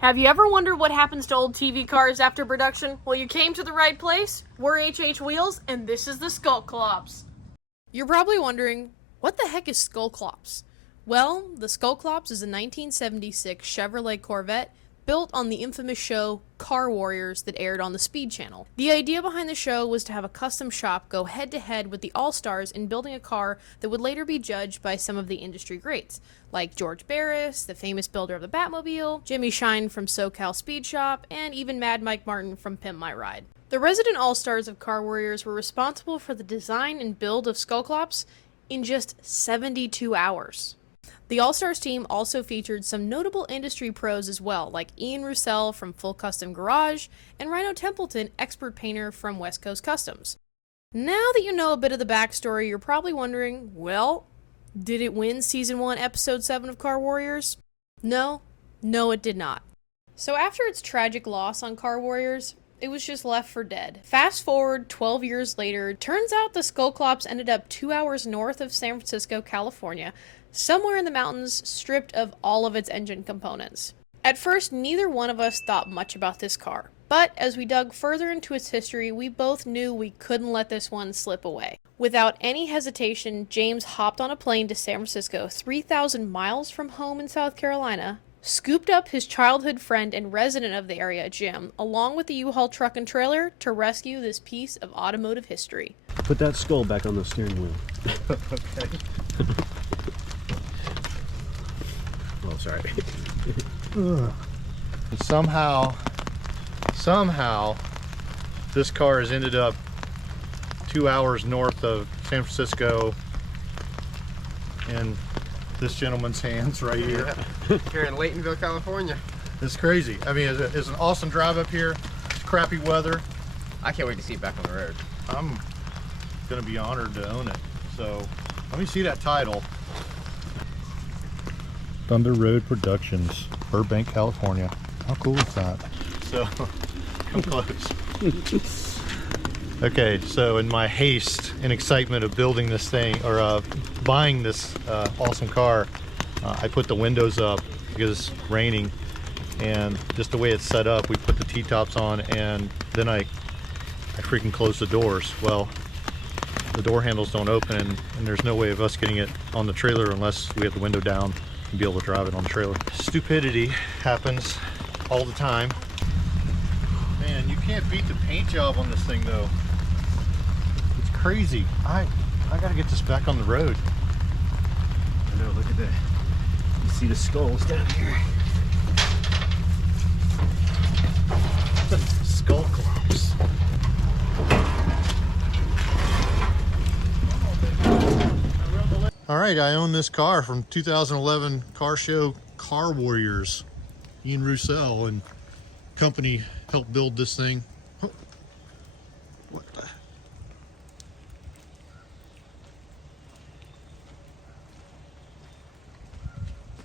Have you ever wondered what happens to old TV cars after production? Well, you came to the right place. We're HHWheels, and this is the SkullClops. You're probably wondering, what the heck is SkullClops? Well, the SkullClops is a 1976 Chevrolet Corvette built on the infamous show Car Warriors that aired on the Speed Channel. The idea behind the show was to have a custom shop go head-to-head with the All-Stars in building a car that would later be judged by some of the industry greats, like George Barris, the famous builder of the Batmobile, Jimmy Shine from SoCal Speed Shop, and even Mad Mike Martin from Pimp My Ride. The resident All-Stars of Car Warriors were responsible for the design and build of SkullClops in just 72 hours. The All-Stars team also featured some notable industry pros as well, like Ian Roussel from Full Custom Garage and Rhino Templeton, expert painter from West Coast Customs. Now that you know a bit of the backstory, you're probably wondering, well, did it win Season 1, Episode 7 of Car Warriors? No, it did not. So after its tragic loss on Car Warriors, it was just left for dead. Fast forward 12 years later, turns out the SkullClops ended up 2 hours north of San Francisco, California, somewhere in the mountains, stripped of all of its engine components. At first, neither one of us thought much about this car, but as we dug further into its history, we both knew we couldn't let this one slip away. Without any hesitation, James hopped on a plane to San Francisco, 3,000 miles from home in South Carolina, scooped up his childhood friend and resident of the area, Jim, along with the U-Haul truck and trailer to rescue this piece of automotive history. Put that skull back on the steering wheel. Okay. Oh, sorry. Somehow, this car has ended up 2 hours north of San Francisco in this gentleman's hands right here. Here in Laytonville, California. It's crazy. I mean, it's an awesome drive up here. It's crappy weather. I can't wait to see it back on the road. I'm gonna be honored to own it. So let me see that title. Thunder Road Productions, Burbank, California. How cool is that? So, come close. Okay, so in my haste and excitement of building this thing, or buying this awesome car, I put the windows up because it's raining, and just the way it's set up, we put the T-tops on, and then I freaking closed the doors. Well, the door handles don't open, and there's no way of us getting it on the trailer unless we have the window down and be able to drive it on the trailer. Stupidity happens all the time. Man, you can't beat the paint job on this thing though. It's crazy. I gotta get this back on the road. I know, look at that. You see the skulls down here. SkullClops. All right, I own this car from 2011 car show Car Warriors. Ian Roussel and company helped build this thing. Oh, what the?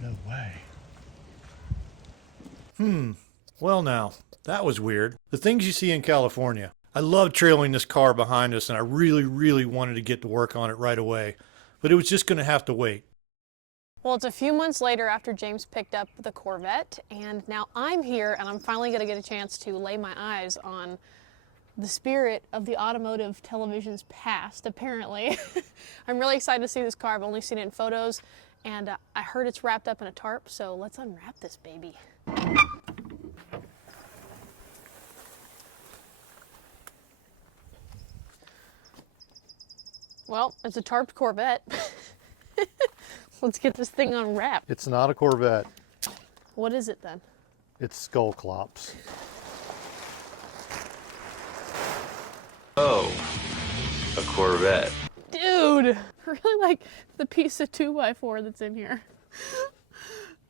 No way. Well now, that was weird. The things you see in California. I love trailing this car behind us, and I really wanted to get to work on it right away. But it was just going to have to wait. Well, it's a few months later after James picked up the Corvette, and now I'm here and I'm finally going to get a chance to lay my eyes on the spirit of the automotive television's past, apparently. I'm really excited to see this car. I've only seen it in photos, and I heard it's wrapped up in a tarp, so let's unwrap this baby. Well, it's a tarped Corvette. Let's get this thing unwrapped. It's not a Corvette. What is it then? It's SkullClops. Oh, a Corvette. Dude, I really like the piece of 2x4 that's in here.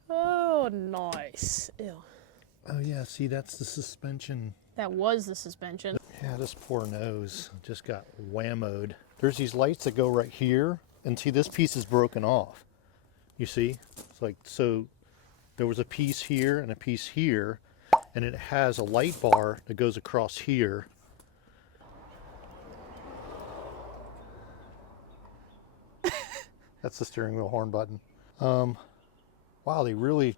Oh, nice. Ew. Oh yeah, see, that's the suspension. That was the suspension. Yeah, this poor nose just got whammoed. There's these lights that go right here, and see, this piece is broken off. You see? It's like, so there was a piece here and a piece here, and it has a light bar that goes across here. That's the steering wheel horn button. Wow, the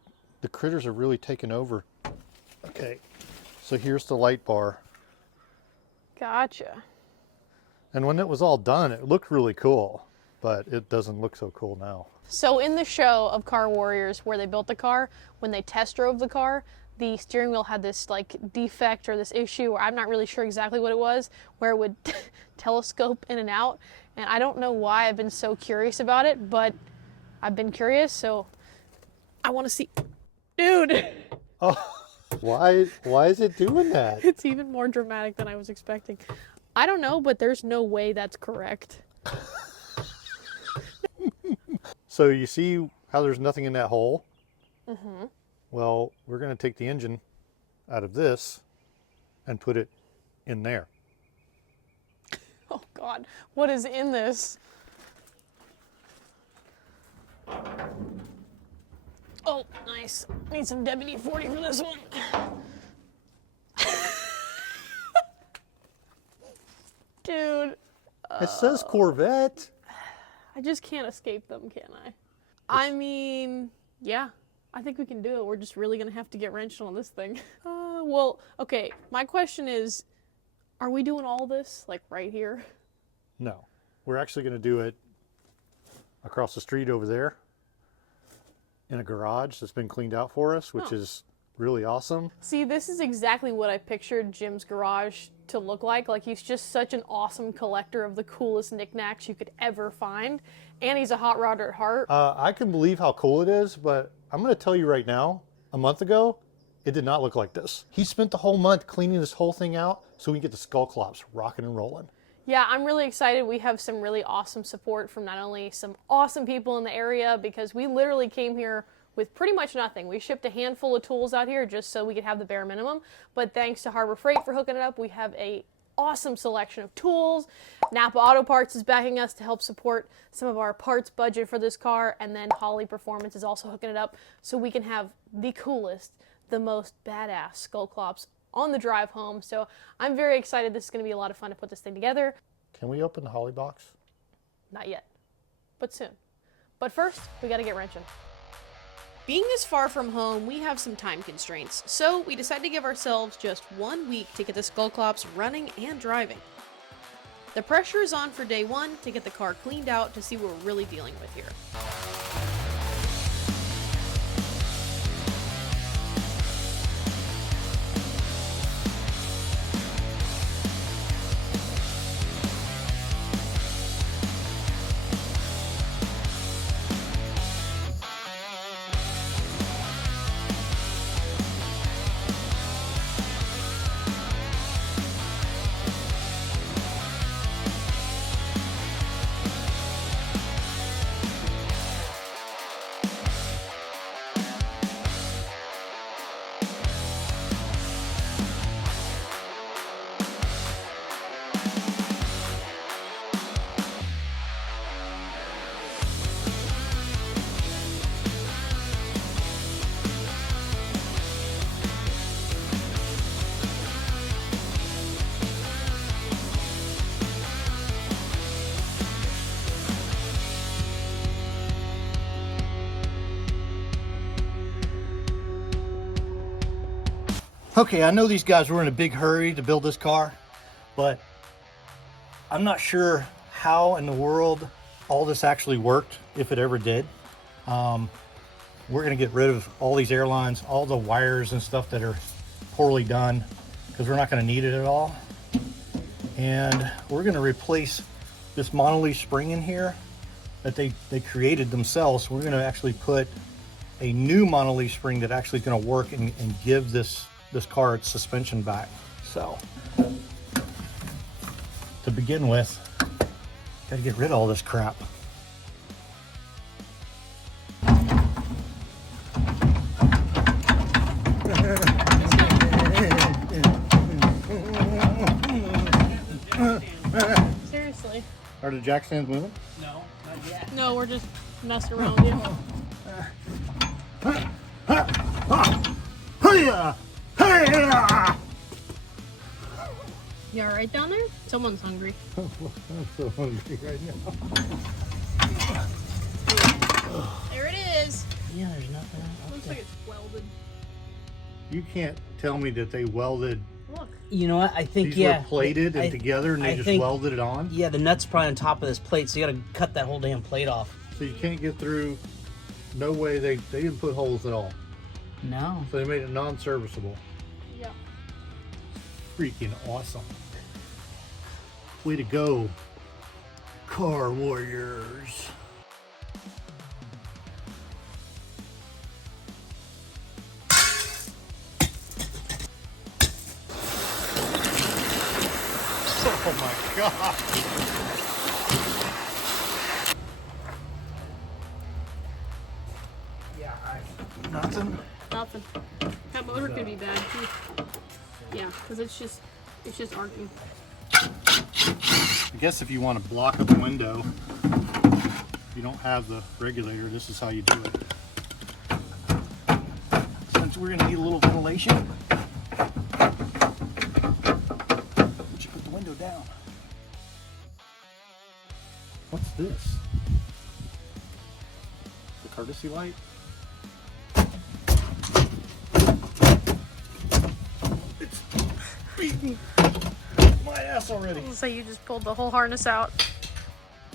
critters are really taken over Okay, so here's the light bar. Gotcha. And when it was all done, it looked really cool, but it doesn't look so cool now. So in the show of Car Warriors where they built the car, when they test drove the car, the steering wheel had this like defect or this issue, or I'm not really sure exactly what it was, where it would telescope in and out. And I don't know why I've been so curious about it, but I've been curious, so I want to see. Dude! Oh, why is it doing that? It's even more dramatic than I was expecting. I don't know, but there's no way that's correct. So you see how there's nothing in that hole? Mm-hmm. Well, we're going to take the engine out of this and put it in there. Oh God, what is in this? Oh, nice. Need some WD-40 for this one. Dude. It says Corvette. I just can't escape them, can I? I mean, yeah, I think we can do it. We're just really gonna have to get wrenched on this thing. Well, okay, my question is, are we doing all this, like, right here? No, we're actually going to do it across the street over there in a garage that's been cleaned out for us, which is really awesome. See, this is exactly what I pictured Jim's garage to look like. Like, he's just such an awesome collector of the coolest knickknacks you could ever find. And he's a hot rodder at heart. I can believe how cool it is, but I'm going to tell you right now, a month ago, it did not look like this. He spent the whole month cleaning this whole thing out so we can get the SkullClops rocking and rolling. Yeah, I'm really excited. We have some really awesome support from not only some awesome people in the area, because we literally came here with pretty much nothing. We shipped a handful of tools out here just so we could have the bare minimum. But thanks to Harbor Freight for hooking it up, we have a awesome selection of tools. Napa Auto Parts is backing us to help support some of our parts budget for this car. And then Holly Performance is also hooking it up so we can have the coolest, the most badass SkullClops on the drive home. So I'm very excited. This is going to be a lot of fun to put this thing together. Can we open the Holly box? Not yet, but soon. But first, we got to get wrenching. Being this far from home, we have some time constraints, so we decided to give ourselves just 1 week to get the SkullClops running and driving. The pressure is on for day one to get the car cleaned out to see what we're really dealing with here. Okay, I know these guys were in a big hurry to build this car, but I'm not sure how in the world all this actually worked, if it ever did. We're gonna get rid of all these airlines, all the wires and stuff that are poorly done, because we're not gonna need it at all. And we're gonna replace this monolith spring in here that they created themselves. We're gonna actually put a new monolith spring that actually is gonna work and give this car its suspension back. So to begin with, gotta get rid of all this crap. Seriously? Are the jack stands moving? No, not yet. No, we're just messing around with you. You alright down there? Someone's hungry. I'm so hungry right now. There it is. Yeah, there's nothing. Looks like it's welded. You can't tell me that they welded. Look. You know what? I think These were plated and together, and they just think, welded it on. Yeah, the nut's probably on top of this plate, so you gotta cut that whole damn plate off. So you can't get through. No way. They didn't put holes at all. No. So they made it non-serviceable. Yeah. Freaking awesome. Way to go, car warriors. Oh my God. Yeah, nothing. Nothing. That motor could be bad too. Yeah, because it's just arcing. I guess if you want to block up a window, if you don't have the regulator, this is how you do it. Since we're going to need a little ventilation, we should put the window down. What's this? The courtesy light? It's beating my ass already. So you just pulled the whole harness out.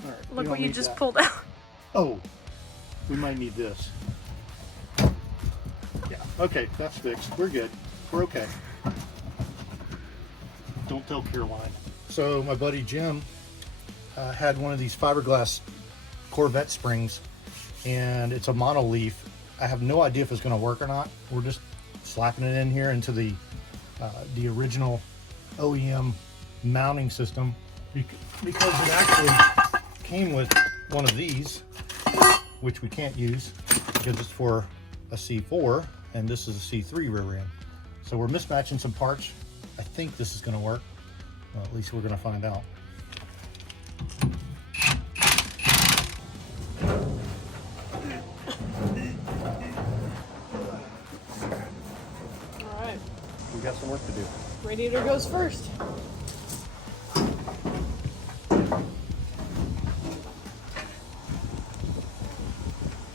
All right, we Look don't what you need just that. pulled out. Oh, we might need this. Yeah, okay, that's fixed. We're good. We're okay. Don't tell Caroline. So my buddy Jim had one of these fiberglass Corvette springs, and it's a monoleaf. I have no idea if it's going to work or not. We're just slapping it in here into the original OEM mounting system because it actually came with one of these, which we can't use because it's for a C4 and this is a C3 rear end. So we're mismatching some parts. I think this is going to work. Well, at least we're going to find out. All right. We got some work to do. Radiator goes first.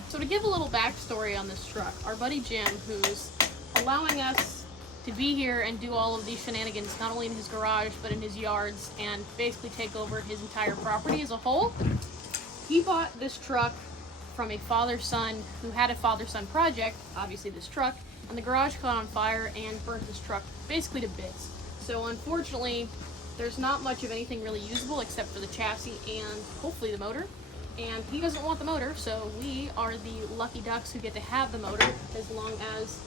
So to give a little backstory on this truck, our buddy Jim, who's allowing us to be here and do all of these shenanigans, not only in his garage, but in his yards, and basically take over his entire property as a whole, he bought this truck from a father-son who had a father-son project, obviously this truck, and the garage caught on fire and burnt this truck basically to bits. So unfortunately, there's not much of anything really usable except for the chassis and hopefully the motor. And he doesn't want the motor, so we are the lucky ducks who get to have the motor as long as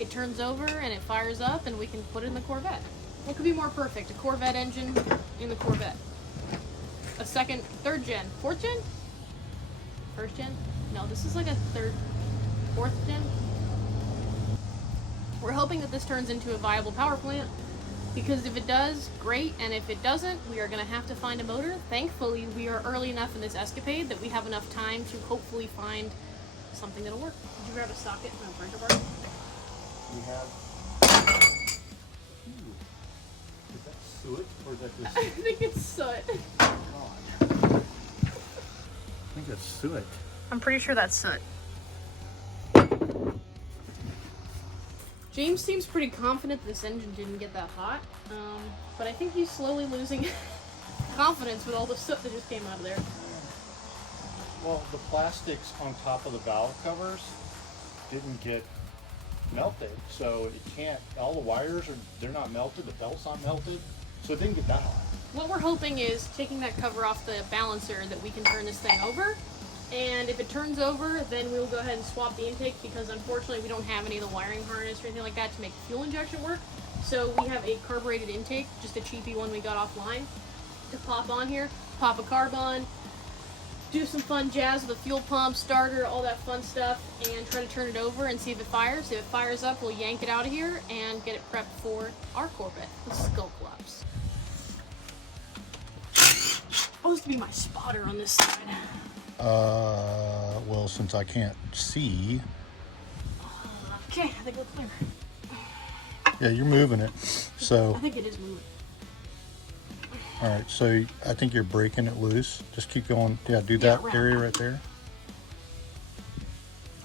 it turns over and it fires up and we can put it in the Corvette. What could be more perfect? A Corvette engine in the Corvette. A second, third gen, fourth gen? First gen? No, this is like a fourth gen. We're hoping that this turns into a viable power plant, because if it does, great, and if it doesn't, we are going to have to find a motor. Thankfully, we are early enough in this escapade that we have enough time to hopefully find something that'll work. Did you grab a socket and a breaker bar? We have. Ooh. Is that suet or is that just? I think it's soot. God. I think that's suet. I'm pretty sure that's soot. James seems pretty confident this engine didn't get that hot, but I think he's slowly losing confidence with all the soot that just came out of there. Well, the plastics on top of the valve covers didn't get melted, so it can't. All the wires they're not melted. The belt's not melted, so it didn't get that hot. What we're hoping is taking that cover off the balancer that we can turn this thing over. And if it turns over, then we'll go ahead and swap the intake, because unfortunately we don't have any of the wiring harness or anything like that to make the fuel injection work. So we have a carbureted intake, just a cheapy one we got offline, to pop on here, pop a carb on, do some fun jazz with a fuel pump, starter, all that fun stuff, and try to turn it over and see if it fires. If it fires up, we'll yank it out of here and get it prepped for our Corvette, the SkullClops. Supposed to be my spotter on this side. Well, since I can't see. Okay, I think we're clear. Yeah, you're moving it. So, I think it is moving. all right. So I think you're breaking it loose. Just keep going. Yeah, do that right. area right there.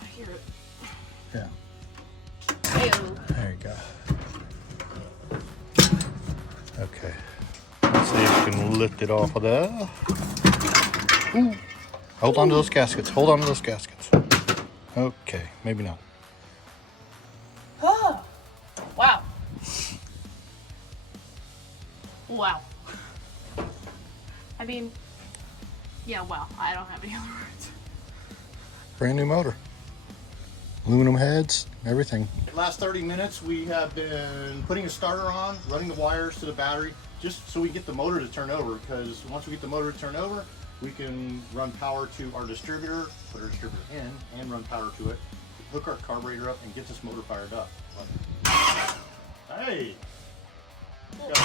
I hear it. Yeah. Hey-o. There lift it off of there. Ooh. Hold on to those gaskets. Hold on to those gaskets. Okay, maybe not. Oh, wow. Wow. I mean, yeah, wow. I don't have any other words. Brand new motor. Aluminum heads, everything. Last 30 minutes we have been putting a starter on, running the wires to the battery, just so we get the motor to turn over, because once we get the motor to turn over, we can run power to our distributor, put our distributor in, and run power to it, hook our carburetor up, and get this motor fired up. Hey! That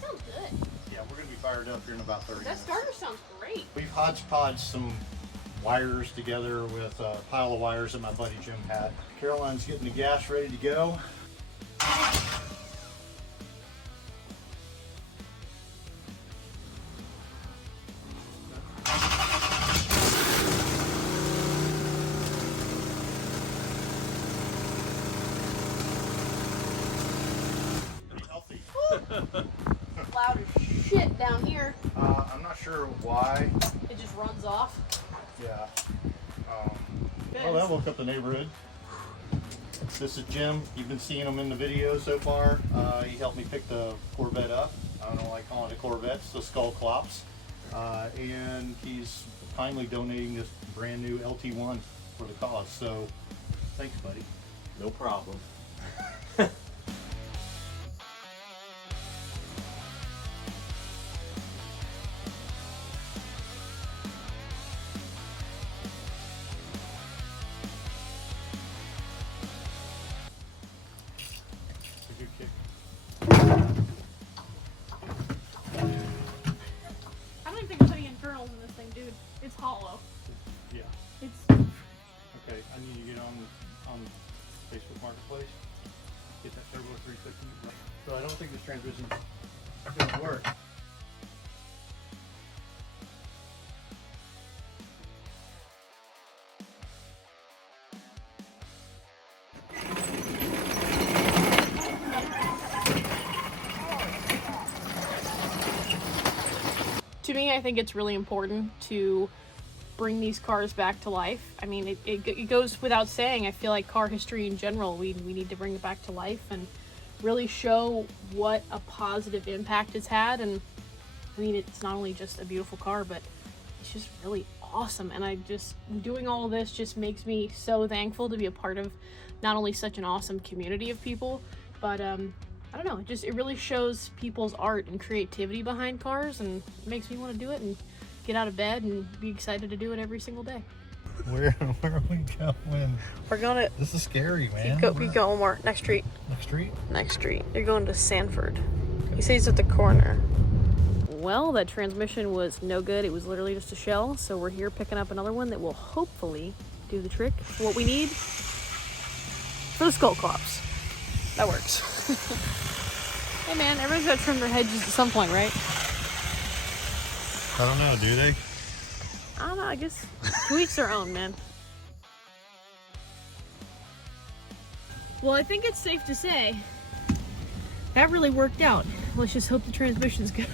sounds good. Yeah, we're going to be fired up here in about 30 minutes. That starter sounds great. We've hodgepodged some wires together with a pile of wires that my buddy Jim had. Caroline's getting the gas ready to go. Pretty healthy. Loud as shit down here. I'm not sure why. It just runs off. Yeah. Well, that woke up the neighborhood. This is Jim. You've been seeing him in the video so far. He helped me pick the Corvette up. I don't know why I call it a Corvette. It's the SkullClops. And he's kindly donating this brand new LT1 for the cause. So, thanks, buddy. No problem. It's a good kick. I don't even think there's any internals in this thing, dude. It's hollow. Yeah. It's Okay, I need to get on Facebook Marketplace. Get that Turbo 350. So I don't think this transmission is going to work. To me, I think it's really important to bring these cars back to life. I mean, it goes without saying. I feel like car history in general, we need to bring it back to life and really show what a positive impact it's had. And I mean, it's not only just a beautiful car, but it's just really awesome. And doing all of this just makes me so thankful to be a part of not only such an awesome community of people, but I don't know, it really shows people's art and creativity behind cars, and it makes me want to do it and get out of bed and be excited to do it every single day. Where are we going? We're going to This is scary, man. keep going more. Next street. Next street? Next street. You're going to Sanford. He says at the corner. Well, that transmission was no good. It was literally just a shell, so we're here picking up another one that will hopefully do the trick. What we need for the SkullClops. That works. Hey man, everyone's got to trim their hedges at some point, right? I don't know, do they? I don't know, I guess to each their own, man. Well, I think it's safe to say that really worked out. Let's just hope the transmission's good.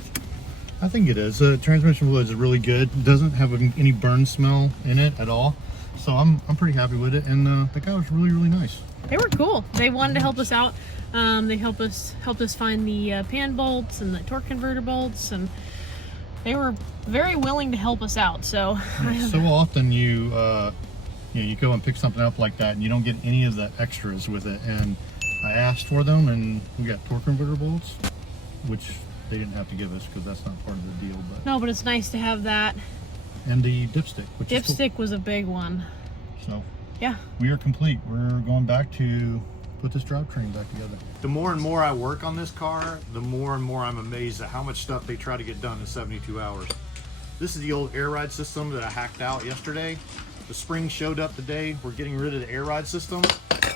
I think it is. The transmission fluid is really good. It doesn't have any burn smell in it at all. So I'm pretty happy with it, and the guy was really nice. They were cool. They wanted to help us out. They helped us find the pan bolts and the torque converter bolts, and they were very willing to help us out. So so often you go and pick something up like that, and you don't get any of the extras with it. And I asked for them, and we got torque converter bolts, which they didn't have to give us because that's not part of the deal. But no, but it's nice to have that. And the dipstick, which is cool. Dipstick was a big one. So yeah, we are complete. We're going back to put this drivetrain back together. The more and more I work on this car, the more and more I'm amazed at how much stuff they try to get done in 72 hours. This is the old air ride system that I hacked out yesterday. The springs showed up today. We're getting rid of the air ride system.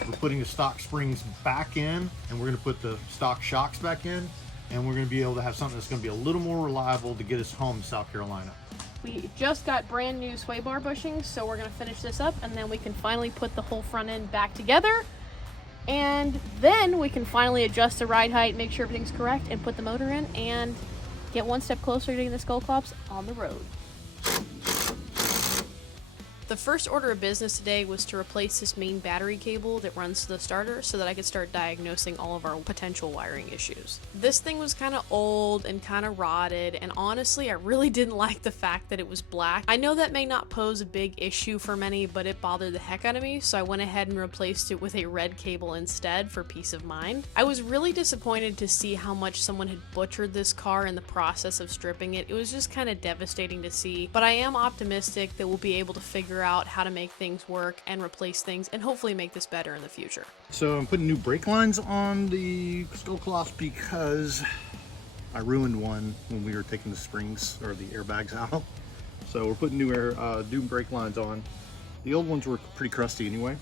We're putting the stock springs back in, and we're going to put the stock shocks back in, and we're going to be able to have something that's going to be a little more reliable to get us home to South Carolina. We just got brand new sway bar bushings, so we're going to finish this up, and then we can finally put the whole front end back together. And then we can finally adjust the ride height, make sure everything's correct, and put the motor in, and get one step closer to getting the SkullClops on the road. The first order of business today was to replace this main battery cable that runs to the starter so that I could start diagnosing all of our potential wiring issues. This thing was kind of old and kind of rotted, and honestly I really didn't like the fact that it was black. I know that may not pose a big issue for many, but it bothered the heck out of me, so I went ahead and replaced it with a red cable instead for peace of mind. I was really disappointed to see how much someone had butchered this car in the process of stripping it. It was just kind of devastating to see, but I am optimistic that we'll be able to figure out how to make things work and replace things and hopefully make this better in the future. So I'm putting new brake lines on the SkullClops because I ruined one when we were taking the springs or the airbags out. So we're putting new brake lines on. The old ones were pretty crusty anyway.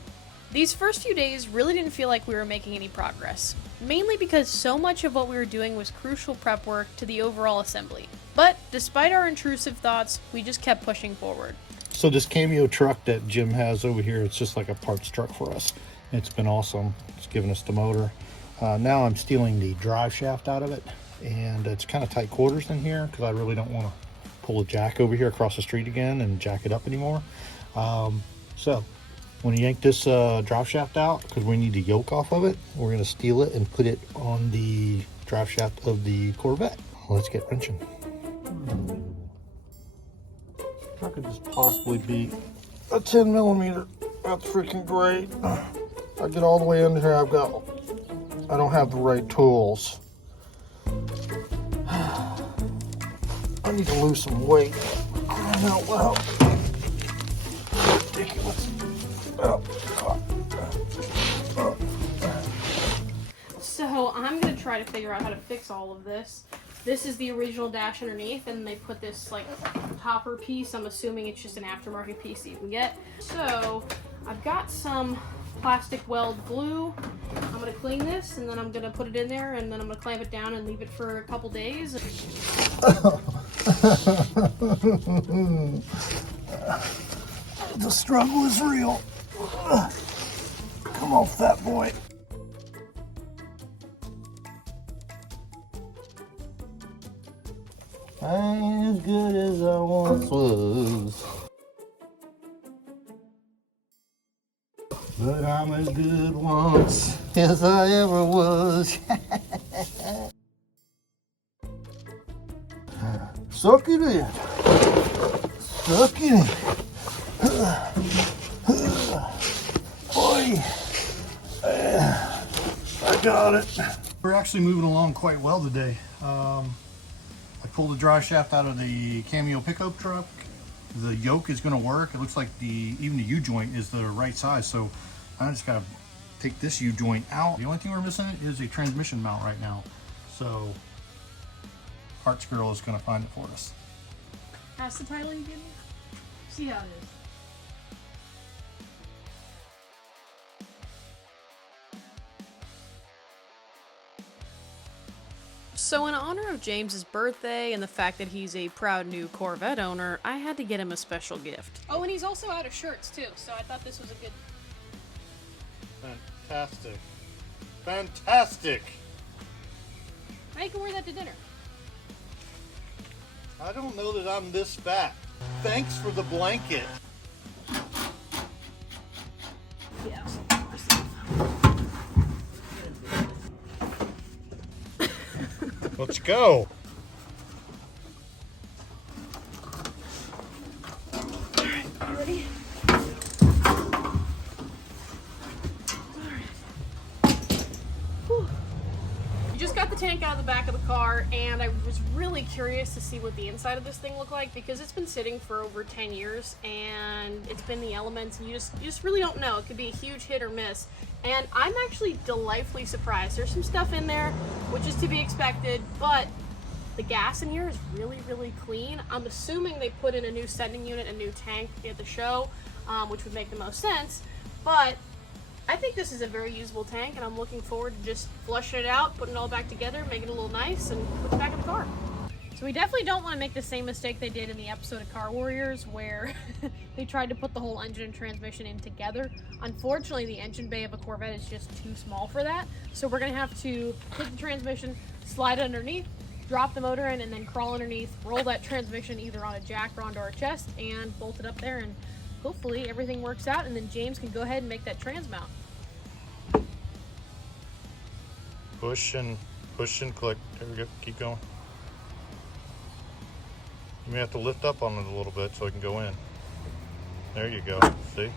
These first few days really didn't feel like we were making any progress, mainly because so much of what we were doing was crucial prep work to the overall assembly. But despite our intrusive thoughts, we just kept pushing forward. So this Cameo truck that Jim has over here, it's just like a parts truck for us. It's been awesome. It's given us the motor. Now I'm stealing the drive shaft out of it, and it's kind of tight quarters in here because I really don't want to pull a jack over here across the street again and jack it up anymore. So when you yank this drive shaft out, because we need the yoke off of it, we're going to steal it and put it on the drive shaft of the Corvette. Let's get wrenching. How could this possibly be a 10 millimeter? That's freaking great. I get all the way in here, I don't have the right tools. I need to lose some weight. I know, well, ridiculous. Oh, God. So I'm going to try to figure out how to fix all of this. This is the original dash underneath, and they put this like topper piece. I'm assuming it's just an aftermarket piece that you can get. So I've got some plastic weld glue. I'm gonna clean this, and then I'm gonna put it in there, and then I'm gonna clamp it down and leave it for a couple days. The struggle is real. Come on, fat boy. I ain't as good as I once was, but I'm as good once as I ever was. Suck it in. Suck it in. Boy, I got it. We're actually moving along quite well today. I pulled the drive shaft out of the Cameo pickup truck. The yoke is going to work. It looks like even the U-joint is the right size, so I just got to take this U-joint out. The only thing we're missing is a transmission mount right now, so Parts Girl is going to find it for us. Pass the title you give me? See how it is. So in honor of James's birthday and the fact that he's a proud new Corvette owner, I had to get him a special gift. Oh, and he's also out of shirts too, so I thought this was a good... Fantastic. Fantastic! Now you can wear that to dinner. I don't know that I'm this fat. Thanks for the blanket. Yeah. Let's go. All right, you ready? You just got the tank out of the back of the car, and I was really curious to see what the inside of this thing looked like because it's been sitting for over 10 years and it's been the elements, and you just really don't know. It could be a huge hit or miss. And I'm actually delightfully surprised. There's some stuff in there, which is to be expected, but the gas in here is really, really clean. I'm assuming they put in a new sending unit, a new tank at the show, which would make the most sense. But I think this is a very usable tank, and I'm looking forward to just flushing it out, putting it all back together, making it a little nice, and put it back in the car. So we definitely don't want to make the same mistake they did in the episode of Car Warriors where they tried to put the whole engine and transmission in together. Unfortunately, the engine bay of a Corvette is just too small for that. So we're going to have to take the transmission, slide it underneath, drop the motor in, and then crawl underneath, roll that transmission either on a jack or onto our chest, and bolt it up there, and hopefully everything works out, and then James can go ahead and make that trans mount. Push and click. There we go. Keep going. You may have to lift up on it a little bit so it can go in. There you go. See?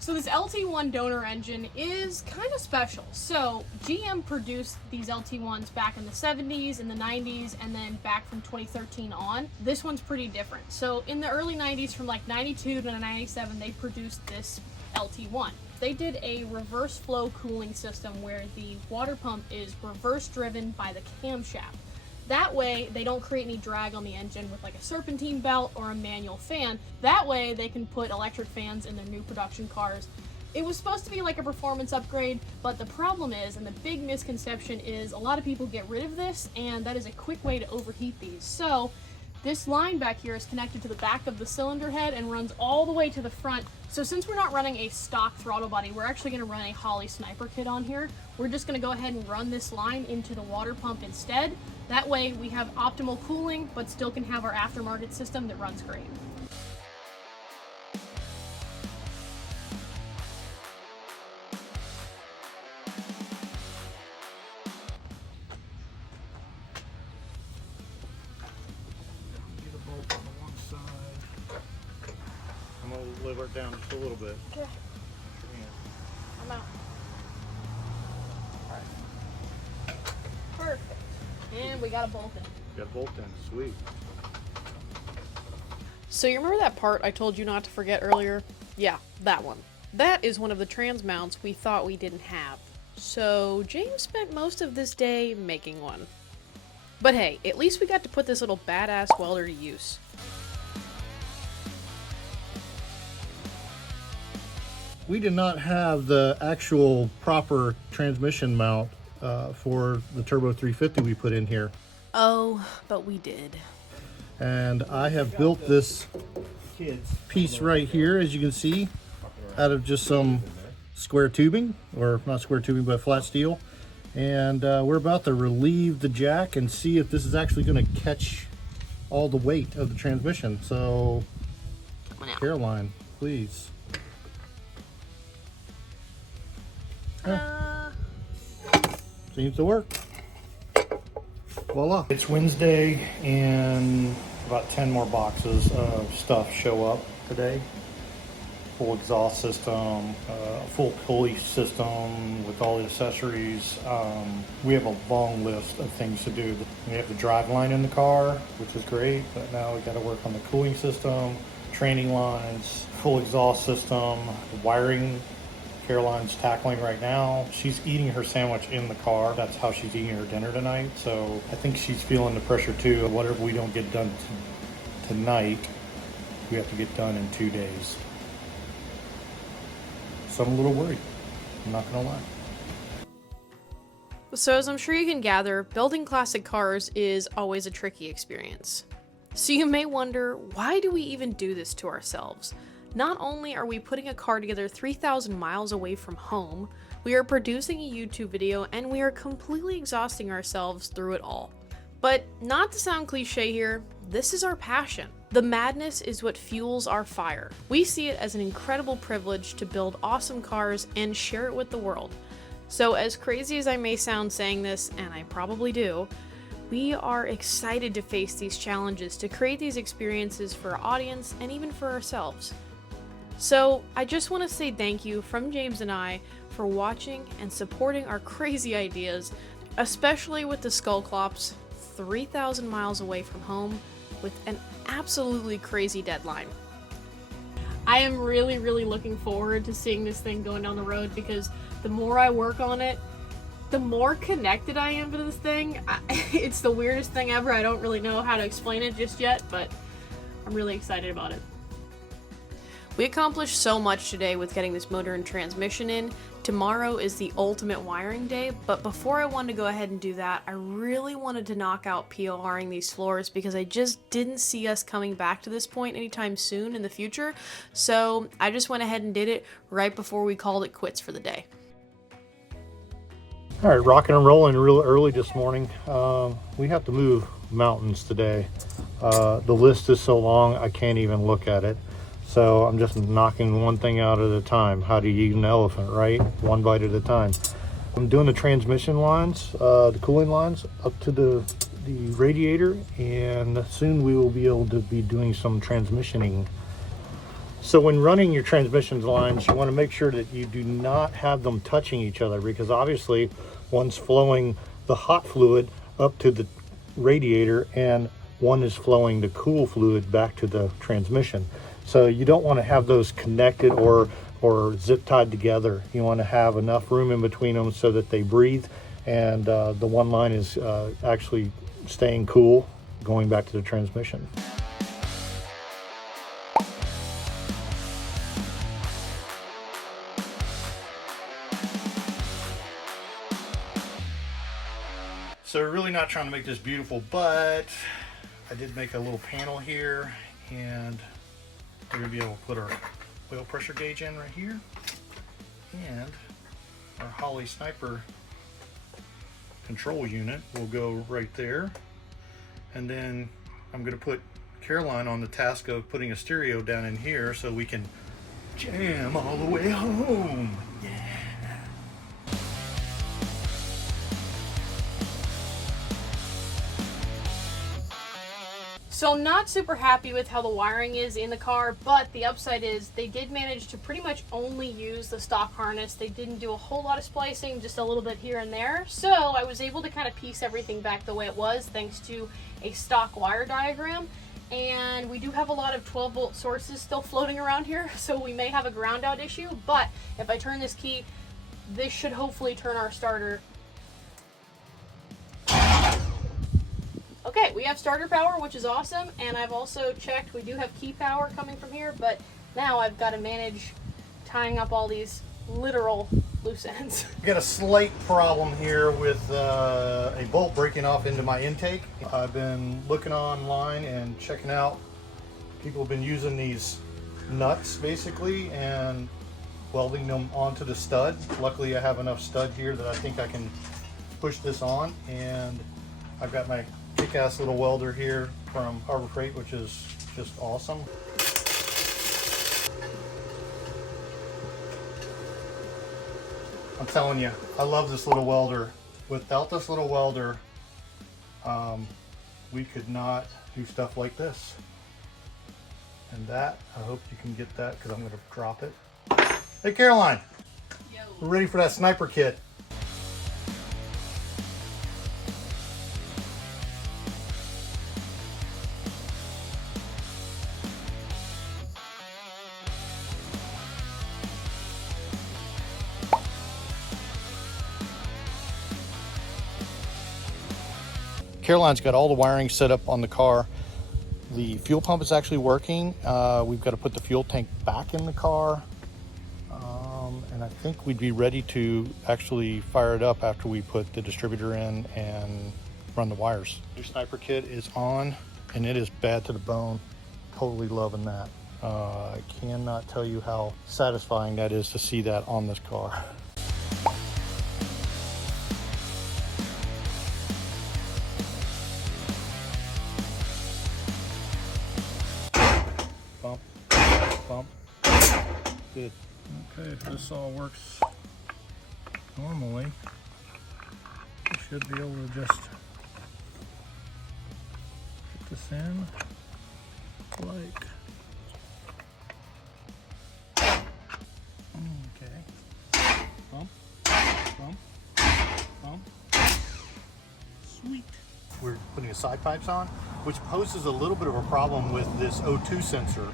So this LT1 donor engine is kind of special. So GM produced these LT1s back in the 70s, in the 90s, and then back from 2013 on. This one's pretty different. So in the early 90s, from like 92 to 97, they produced this LT1. They did a reverse flow cooling system where the water pump is reverse driven by the camshaft. That way they don't create any drag on the engine with like a serpentine belt or a manual fan. That way they can put electric fans in their new production cars. It was supposed to be like a performance upgrade, but the problem is, and the big misconception is, a lot of people get rid of this, and that is a quick way to overheat these. So this line back here is connected to the back of the cylinder head and runs all the way to the front. So since we're not running a stock throttle body, we're actually going to run a Holley Sniper kit on here. We're just going to go ahead and run this line into the water pump instead. That way we have optimal cooling, but still can have our aftermarket system that runs great. I'm going to lever it down just a little bit. Okay. I'm out. Perfect. And we got a bolt in. Got a bolt in. Sweet. So you remember that part I told you not to forget earlier? Yeah, that one. That is one of the trans mounts we thought we didn't have. So James spent most of this day making one. But hey, at least we got to put this little badass welder to use. We did not have the actual proper transmission mount for the Turbo 350 we put in here. Oh, but we did. And I have built this piece right here, as you can see, out of just some square tubing, or not square tubing, but flat steel. And we're about to relieve the jack and see if this is actually going to catch all the weight of the transmission. So, Caroline, please. Seems to work. Voila. It's Wednesday and about 10 more boxes of stuff show up today. Full exhaust system, full pulley system with all the accessories. We have a long list of things to do. We have the drive line in the car, which is great, but now we got to work on the cooling system, training lines, full exhaust system, the wiring. Caroline's tackling right now. She's eating her sandwich in the car. That's how she's eating her dinner tonight. So I think she's feeling the pressure too. Whatever we don't get done tonight, we have to get done in 2 days. So I'm a little worried. I'm not gonna lie. So as I'm sure you can gather, building classic cars is always a tricky experience. So you may wonder, why do we even do this to ourselves? Not only are we putting a car together 3,000 miles away from home, we are producing a YouTube video and we are completely exhausting ourselves through it all. But not to sound cliche here, this is our passion. The madness is what fuels our fire. We see it as an incredible privilege to build awesome cars and share it with the world. So as crazy as I may sound saying this, and I probably do, we are excited to face these challenges, to create these experiences for our audience and even for ourselves. So I just want to say thank you from James and I for watching and supporting our crazy ideas, especially with the SkullClops 3,000 miles away from home with an absolutely crazy deadline. I am really looking forward to seeing this thing going down the road, because the more I work on it, the more connected I am to this thing. It's the weirdest thing ever. I don't really know how to explain it just yet, but I'm really excited about it. We accomplished so much today with getting this motor and transmission in. Tomorrow is the ultimate wiring day, but before I wanted to go ahead and do that, I really wanted to knock out PORing these floors because I just didn't see us coming back to this point anytime soon in the future. So I just went ahead and did it right before we called it quits for the day. All right, rocking and rolling real early this morning. We have to move mountains today. The list is so long I can't even look at it. So I'm just knocking one thing out at a time. How do you eat an elephant, right? One bite at a time. I'm doing the transmission lines, the cooling lines up to the radiator, and soon we will be able to be doing some transmissioning. So when running your transmission lines, you want to make sure that you do not have them touching each other, because obviously one's flowing the hot fluid up to the radiator and one is flowing the cool fluid back to the transmission. So you don't want to have those connected or zip tied together. You want to have enough room in between them so that they breathe, and the one line is actually staying cool going back to the transmission. So we're really not trying to make this beautiful, but I did make a little panel here, and we're gonna be able to put our oil pressure gauge in right here, and our Holley sniper control unit will go right there. And then I'm gonna put Caroline on the task of putting a stereo down in here so we can jam all the way home. Yeah. So I'm not super happy with how the wiring is in the car, but the upside is they did manage to pretty much only use the stock harness. They didn't do a whole lot of splicing, just a little bit here and there. So I was able to kind of piece everything back the way it was thanks to a stock wire diagram. And we do have a lot of 12-volt sources still floating around here, so we may have a ground out issue. But if I turn this key, this should hopefully turn our starter. Okay, we have starter power, which is awesome, and I've also checked, we do have key power coming from here, but now I've got to manage tying up all these literal loose ends. I've got a slight problem here with a bolt breaking off into my intake. I've been looking online and checking out, people have been using these nuts basically and welding them onto the stud. Luckily I have enough stud here that I think I can push this on, and I've got my kick-ass little welder here from Harbor Freight, which is just awesome. I'm telling you, I love this little welder. Without this little welder, we could not do stuff like this. And that, I hope you can get that because I'm going to drop it. Hey Caroline, yo. We're ready for that sniper kit. Caroline's got all the wiring set up on the car. The fuel pump is actually working. We've got to put the fuel tank back in the car. And I think we'd be ready to actually fire it up after we put the distributor in and run the wires. New sniper kit is on, and it is bad to the bone. Totally loving that. I cannot tell you how satisfying that is to see that on this car. Bump, bump. Good. Okay, if this all works normally, we should be able to just put this in like. Okay. Bump, bump, bump. Sweet. We're putting the side pipes on, which poses a little bit of a problem with this O2 sensor.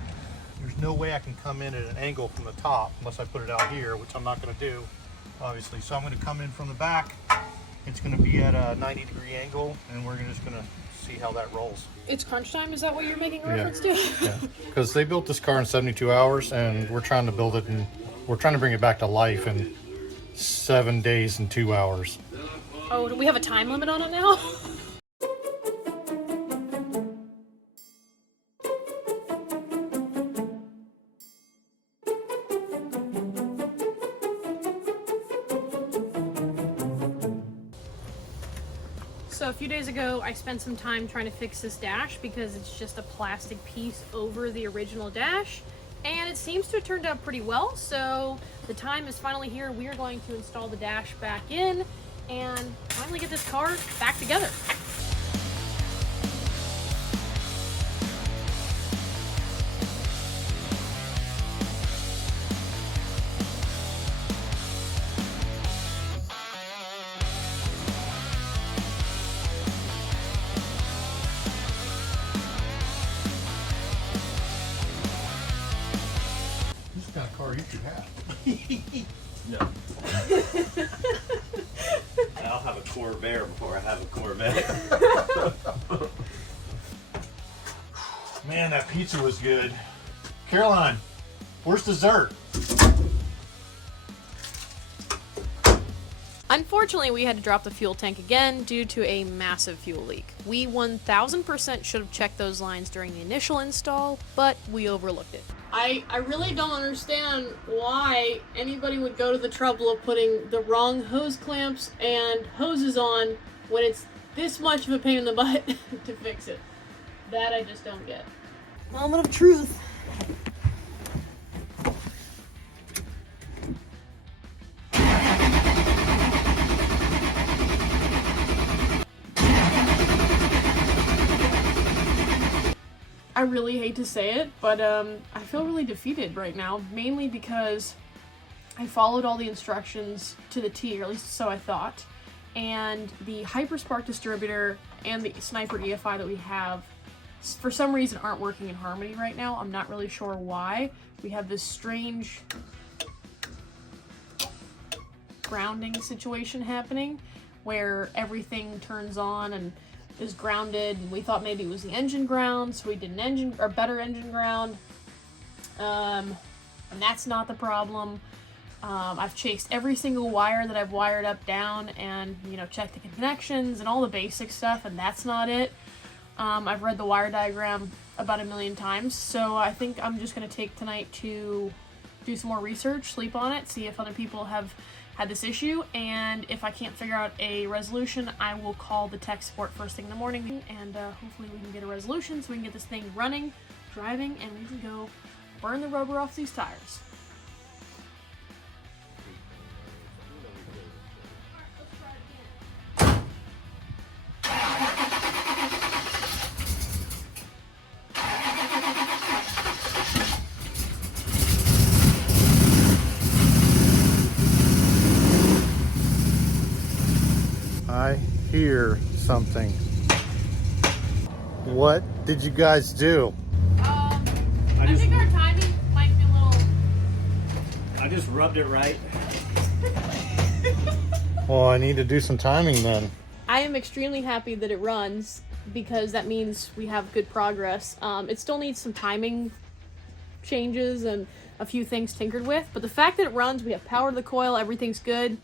There's no way I can come in at an angle from the top unless I put it out here, which I'm not going to do, obviously. So I'm going to come in from the back. It's going to be at a 90-degree angle, and we're just going to see how that rolls. It's crunch time, is that what you're making reference to? Yeah, because they built this car in 72 hours, and we're trying to build it, and we're trying to bring it back to life in 7 days and 2 hours. Oh, do we have a time limit on it now? So a few days ago, I spent some time trying to fix this dash because it's just a plastic piece over the original dash, and it seems to have turned out pretty well. So the time is finally here. We are going to install the dash back in and finally get this car back together. This kind of car you should have. No. I'll have a Corvair before I have a Corvette. Man, that pizza was good. Caroline, where's dessert? Unfortunately, we had to drop the fuel tank again due to a massive fuel leak. We 1000% should have checked those lines during the initial install, but we overlooked it. I really don't understand why anybody would go to the trouble of putting the wrong hose clamps and hoses on when it's this much of a pain in the butt to fix it. That I just don't get. Moment of truth. I really hate to say it, but I feel really defeated right now, mainly because I followed all the instructions to the T, or at least so I thought, and the Hyperspark distributor and the Sniper EFI that we have, for some reason, aren't working in harmony right now. I'm not really sure why. We have this strange grounding situation happening, where everything turns on and is grounded, and we thought maybe it was the engine ground, so we did an engine or better engine ground, and that's not the problem. I've chased every single wire that I've wired up down and, you know, checked the connections and all the basic stuff, and that's not it. I've read the wire diagram about 1,000,000 times, so I think I'm just going to take tonight to do some more research, sleep on it, see if other people have had this issue, and if I can't figure out a resolution, I will call the tech support first thing in the morning, and hopefully we can get a resolution so we can get this thing running, driving, and we can go burn the rubber off these tires. I hear something. What did you guys do? I think our timing might be a little... I just rubbed it right. Well, I need to do some timing then. I am extremely happy that it runs, because that means we have good progress. It still needs some timing changes and a few things tinkered with, but the fact that it runs, we have power to the coil, everything's good.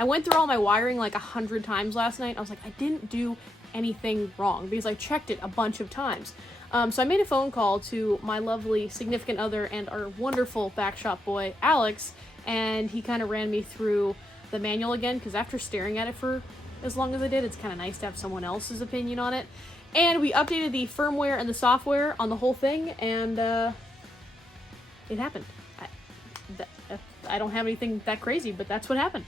I went through all my wiring like 100 times last night. I was like, I didn't do anything wrong because I checked it a bunch of times. So I made a phone call to my lovely significant other and our wonderful backshop boy, Alex, and he kind of ran me through the manual again, because after staring at it for as long as I did, it's kind of nice to have someone else's opinion on it. And we updated the firmware and the software on the whole thing, and it happened. I don't have anything that crazy, but that's what happened.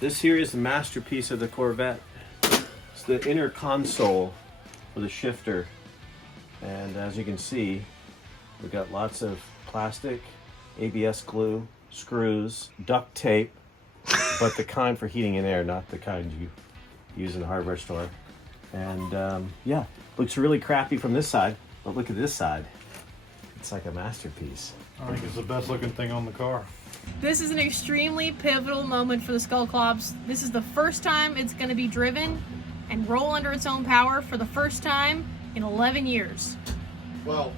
This here is the masterpiece of the Corvette. It's the inner console for the shifter. And as you can see, we've got lots of plastic, ABS glue, screws, duct tape, but the kind for heating and air, not the kind you use in the hardware store. And yeah, looks really crappy from this side, but look at this side. It's like a masterpiece. I think it's the best looking thing on the car. This is an extremely pivotal moment for the SkullClops. This is the first time it's going to be driven and roll under its own power for the first time in 11 years. Well,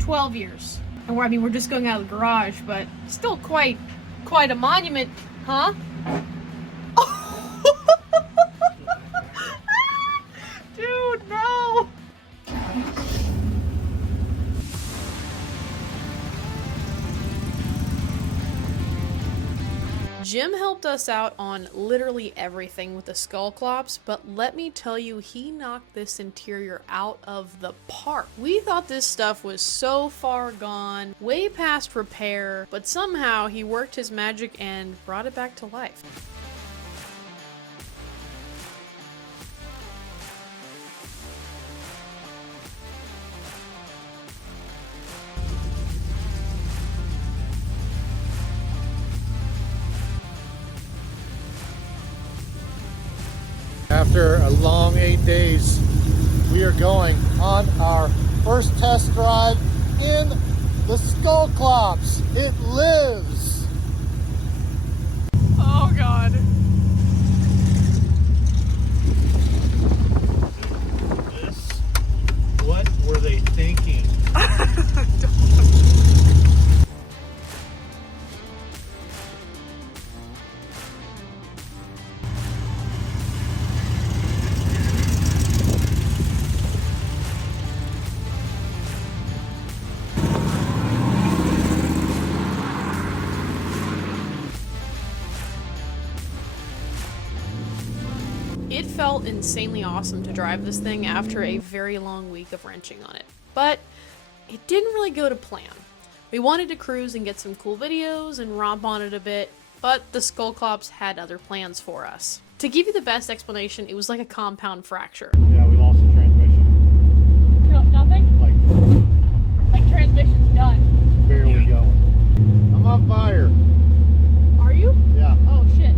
12 years. And we're just going out of the garage, but still quite a monument, huh? Dude, no! Jim helped us out on literally everything with the SkullClops, but let me tell you, he knocked this interior out of the park. We thought this stuff was so far gone, way past repair, but somehow he worked his magic and brought it back to life. After a long 8 days, we are going on our first test drive in the SkullClops. It lives! Oh god. This? What were they thinking? It felt insanely awesome to drive this thing after a very long week of wrenching on it, but it didn't really go to plan. We wanted to cruise and get some cool videos and romp on it a bit, but the SkullClops had other plans for us. To give you the best explanation, it was like a compound fracture. Yeah, we lost the transmission. No, nothing? Like Transmission's done. barely going. I'm on fire. Are you? Yeah. Oh shit.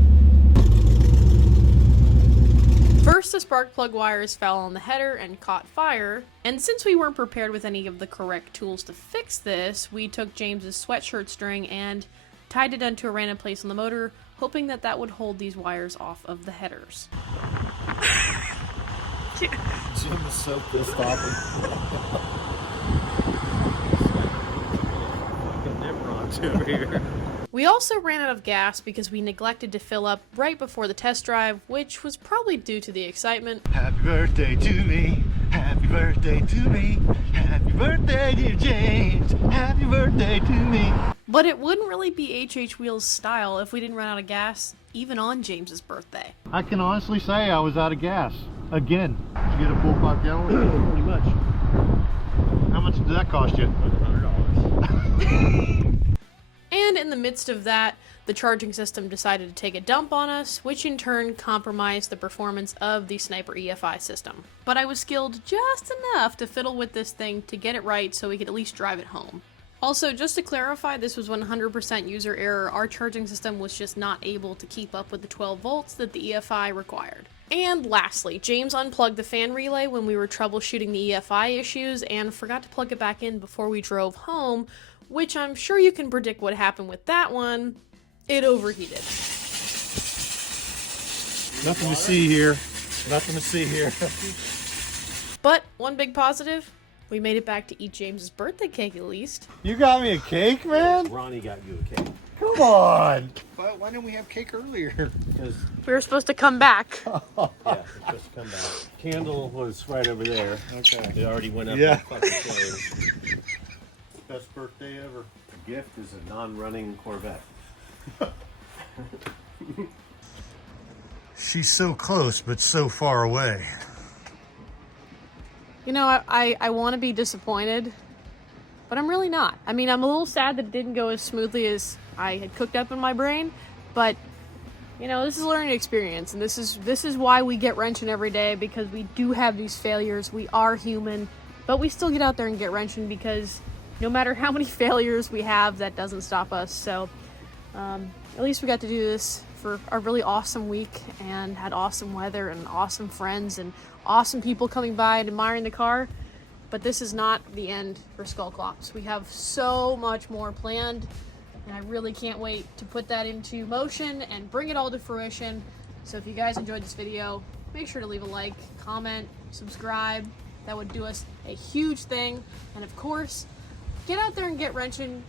First, the spark plug wires fell on the header and caught fire, and since we weren't prepared with any of the correct tools to fix this, we took James's sweatshirt string and tied it onto a random place on the motor, hoping that that would hold these wires off of the headers. Jim is so pissed off. Fucking Nimrods over here. We also ran out of gas because we neglected to fill up right before the test drive, which was probably due to the excitement. Happy birthday to me. Happy birthday to me. Happy birthday, dear James. Happy birthday to me. But it wouldn't really be HHWheels style if we didn't run out of gas, even on James's birthday. I can honestly say I was out of gas. Again. Did you get a full 5 gallon? Pretty much. How much did that cost you? $100. And in the midst of that, the charging system decided to take a dump on us, which in turn compromised the performance of the Sniper EFI system. But I was skilled just enough to fiddle with this thing to get it right so we could at least drive it home. Also, just to clarify, this was 100% user error. Our charging system was just not able to keep up with the 12 volts that the EFI required. And lastly, James unplugged the fan relay when we were troubleshooting the EFI issues and forgot to plug it back in before we drove home, which I'm sure you can predict what happened with that one. It overheated. Nothing to see here. Nothing to see here. But one big positive, we made it back to eat James's birthday cake at least. You got me a cake, man? Ronnie got you a cake. Come on. Why didn't we have cake earlier? Because, We were supposed to come back. yeah, it's supposed to come back. Candle was right over there. Okay. It already went up Yeah. in fucking flames. Best birthday ever. The gift is a non-running Corvette. She's so close, but so far away. You know, I want to be disappointed, but I'm really not. I mean, I'm a little sad that it didn't go as smoothly as I had cooked up in my brain, but you know, this is a learning experience, and this is why we get wrenching every day, because we do have these failures. We are human, but we still get out there and get wrenching, because no matter how many failures we have, that doesn't stop us. So at least we got to do this for a really awesome week and had awesome weather and awesome friends and awesome people coming by and admiring the car. But this is not the end for SkullClops. We have so much more planned, and I really can't wait to put that into motion and bring it all to fruition. So if you guys enjoyed this video, make sure to leave a like, comment, subscribe. That would do us a huge thing. And of course, get out there and get wrenching.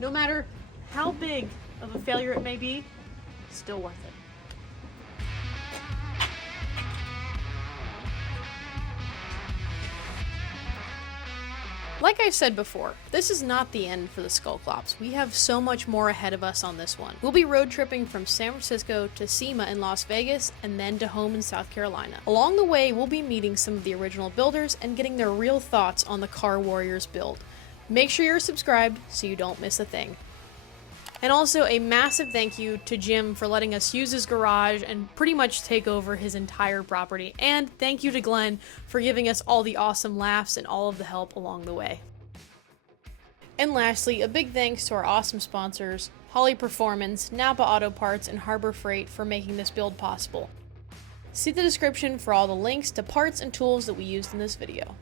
No matter how big of a failure it may be, it's still worth it. Like I said before, this is not the end for the SkullClops. We have so much more ahead of us on this one. We'll be road tripping from San Francisco to SEMA in Las Vegas and then to home in South Carolina. Along the way, we'll be meeting some of the original builders and getting their real thoughts on the Car Warriors build. Make sure you're subscribed so you don't miss a thing. And also a massive thank you to Jim for letting us use his garage and pretty much take over his entire property. And thank you to Glenn for giving us all the awesome laughs and all of the help along the way. And lastly, a big thanks to our awesome sponsors, Holley Performance, Napa Auto Parts, and Harbor Freight for making this build possible. See the description for all the links to parts and tools that we used in this video.